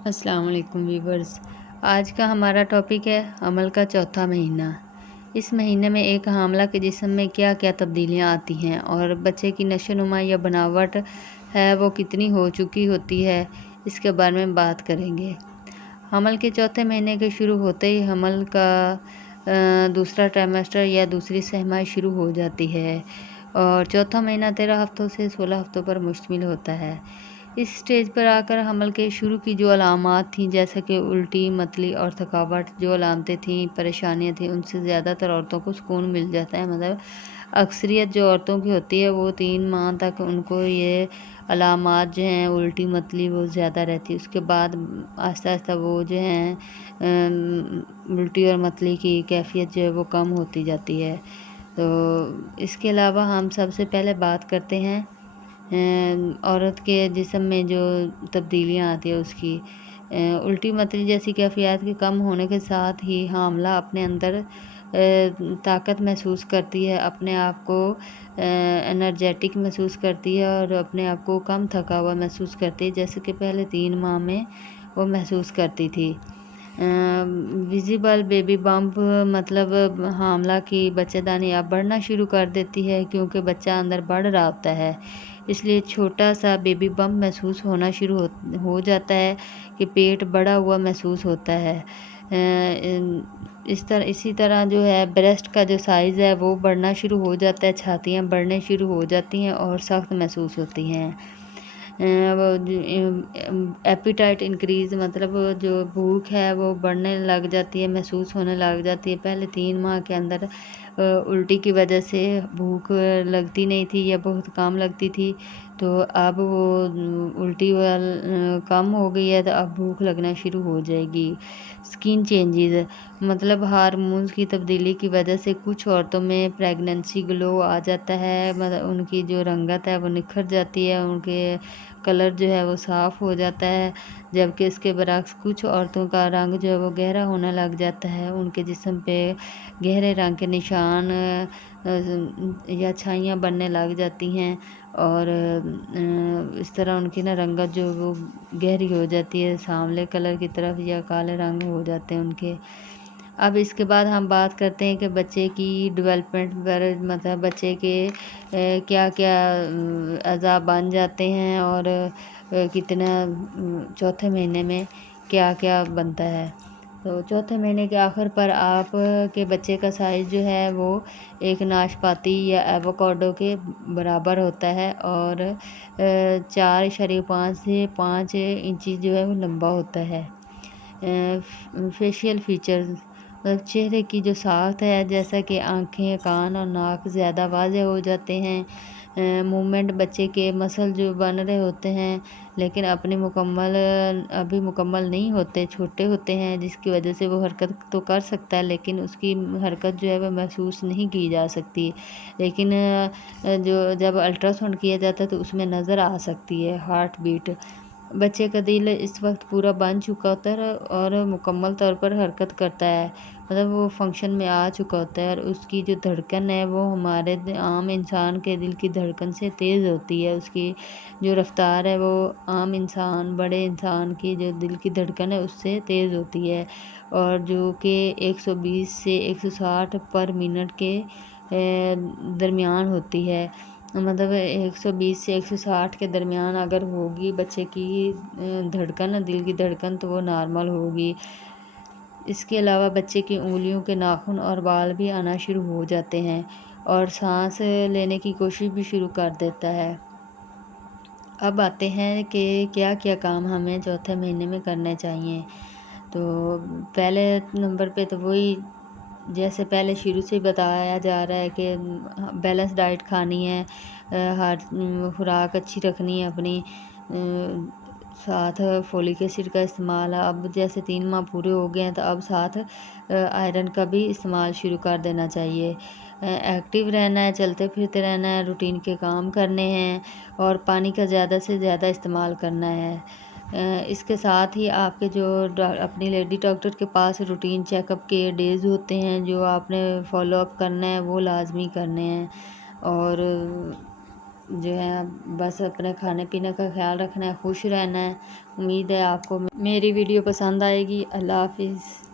السلام علیکم ویورز۔ آج کا ہمارا ٹاپک ہے حمل کا چوتھا مہینہ۔ اس مہینے میں ایک حاملہ کے جسم میں کیا کیا تبدیلیاں آتی ہیں اور بچے کی نشو و نما یا بناوٹ ہے وہ کتنی ہو چکی ہوتی ہے، اس کے بارے میں بات کریں گے۔ حمل کے چوتھے مہینے کے شروع ہوتے ہی حمل کا دوسرا ٹرائمیسٹر یا دوسری سہ-ماہی شروع ہو جاتی ہے اور چوتھا مہینہ 13 ہفتوں سے 16 ہفتوں پر مشتمل ہوتا ہے۔ اس سٹیج پر آ کر حمل کے شروع کی جو علامات تھیں جیسے کہ الٹی، متلی اور تھکاوٹ، جو علامتیں تھیں، پریشانیاں تھیں، ان سے زیادہ تر عورتوں کو سکون مل جاتا ہے۔ مطلب اکثریت جو عورتوں کی ہوتی ہے وہ 3 ماہ تک ان کو یہ علامات جو ہیں الٹی، متلی وہ زیادہ رہتی ہے۔ اس کے بعد آہستہ آہستہ وہ جو ہیں الٹی اور متلی کی کیفیت جو ہے وہ کم ہوتی جاتی ہے۔ تو اس کے علاوہ ہم سب سے پہلے بات کرتے ہیں عورت کے جسم میں جو تبدیلیاں آتی ہیں اس کی۔ الٹی، متلی جیسی کیفیات کے کم ہونے کے ساتھ ہی حاملہ اپنے اندر طاقت محسوس کرتی ہے، اپنے آپ کو انرجیٹک محسوس کرتی ہے اور اپنے آپ کو کم تھکا ہوا محسوس کرتی ہے، جیسے کہ پہلے 3 ماہ میں وہ محسوس کرتی تھی۔ ویزیبل بیبی بمپ مطلب حاملہ کی بچہ دانی اب بڑھنا شروع کر دیتی ہے کیونکہ بچہ اندر بڑھ رہا ہوتا ہے، اس لیے چھوٹا سا بیبی بمپ محسوس ہونا شروع ہو جاتا ہے کہ پیٹ بڑا ہوا محسوس ہوتا ہے۔ اسی طرح جو ہے بریسٹ کا جو سائز ہے وہ بڑھنا شروع ہو جاتا ہے، چھاتیاں بڑھنے شروع ہو جاتی ہیں اور سخت محسوس ہوتی ہیں۔ ایپیٹائٹ انکریز مطلب جو بھوک ہے وہ بڑھنے لگ جاتی ہے، محسوس ہونے لگ جاتی ہے۔ پہلے 3 ماہ کے اندر الٹی کی وجہ سے بھوک لگتی نہیں تھی یا بہت کم لگتی تھی، تو اب وہ الٹی کم ہو گئی ہے تو اب بھوک لگنا شروع ہو جائے گی۔ سکن چینجز مطلب ہارمونز کی تبدیلی کی وجہ سے کچھ عورتوں میں پریگننسی گلو آ جاتا ہے، مطلب ان کی جو رنگت ہے وہ نکھر جاتی ہے، ان کے کلر جو ہے وہ صاف ہو جاتا ہے، جبکہ اس کے برعکس کچھ عورتوں کا رنگ جو ہے وہ گہرا ہونے لگ جاتا ہے، ان کے جسم پہ گہرے رنگ کے نشان یا چھائیاں بننے لگ جاتی ہیں اور اس طرح ان کی رنگت جو وہ گہری ہو جاتی ہے، سانولے کلر کی طرف یا کالے رنگ ہو جاتے ہیں ان کے۔ اب اس کے بعد ہم بات کرتے ہیں کہ بچے کی ڈیولپمنٹ پر، مطلب بچے کے کیا کیا اعضاء بن جاتے ہیں اور کتنا چوتھے مہینے میں کیا کیا بنتا ہے۔ تو چوتھے مہینے کے آخر پر آپ کے بچے کا سائز جو ہے وہ ایک ناشپاتی یا ایووکاڈو کے برابر ہوتا ہے اور 4.5 سے 5 انچی جو ہے وہ لمبا ہوتا ہے۔ فیشیل فیچرز چہرے کی جو ساخت ہے جیسا کہ آنکھیں، کان اور ناک زیادہ واضح ہو جاتے ہیں۔ موومنٹ بچے کے مسل جو بن رہے ہوتے ہیں لیکن ابھی مکمل نہیں ہوتے، چھوٹے ہوتے ہیں، جس کی وجہ سے وہ حرکت تو کر سکتا ہے لیکن اس کی حرکت جو ہے وہ محسوس نہیں کی جا سکتی، لیکن جب الٹرا ساؤنڈ کیا جاتا ہے تو اس میں نظر آ سکتی ہے ہارٹ بیٹ۔ بچے کا دل اس وقت پورا بن چکا ہوتا ہے اور مکمل طور پر حرکت کرتا ہے، مطلب وہ فنکشن میں آ چکا ہوتا ہے اور اس کی جو دھڑکن ہے وہ ہمارے عام انسان کے دل کی دھڑکن سے تیز ہوتی ہے، اس کی جو رفتار ہے وہ عام انسان، بڑے انسان کی جو دل کی دھڑکن ہے اس سے تیز ہوتی ہے اور جو کہ 120 سے 160 پر منٹ کے درمیان ہوتی ہے۔ مطلب 120 سے 160 کے درمیان اگر ہوگی بچے کی دھڑکن، دل کی دھڑکن، تو وہ نارمل ہوگی۔ اس کے علاوہ بچے کی انگلیوں کے ناخن اور بال بھی آنا شروع ہو جاتے ہیں اور سانس لینے کی کوشش بھی شروع کر دیتا ہے۔ اب آتے ہیں کہ کیا کیا کام ہمیں چوتھے مہینے میں کرنے چاہیے۔ تو پہلے نمبر پہ تو وہی جیسے پہلے شروع سے بتایا جا رہا ہے کہ بیلنس ڈائٹ کھانی ہے، ہر خوراک اچھی رکھنی ہے اپنی، ساتھ فولک ایسڈ کا استعمال۔ اب جیسے 3 ماہ پورے ہو گئے ہیں تو اب ساتھ آئرن کا بھی استعمال شروع کر دینا چاہیے۔ ایکٹیو رہنا ہے، چلتے پھرتے رہنا ہے، روٹین کے کام کرنے ہیں اور پانی کا زیادہ سے زیادہ استعمال کرنا ہے۔ اس کے ساتھ ہی آپ کے جو اپنی لیڈی ڈاکٹر کے پاس روٹین چیک اپ کے ڈیز ہوتے ہیں جو آپ نے فالو اپ کرنا ہے وہ لازمی کرنے ہیں اور جو ہے بس اپنے کھانے پینے کا خیال رکھنا ہے، خوش رہنا ہے۔ امید ہے آپ کو میری ویڈیو پسند آئے گی۔ اللہ حافظ۔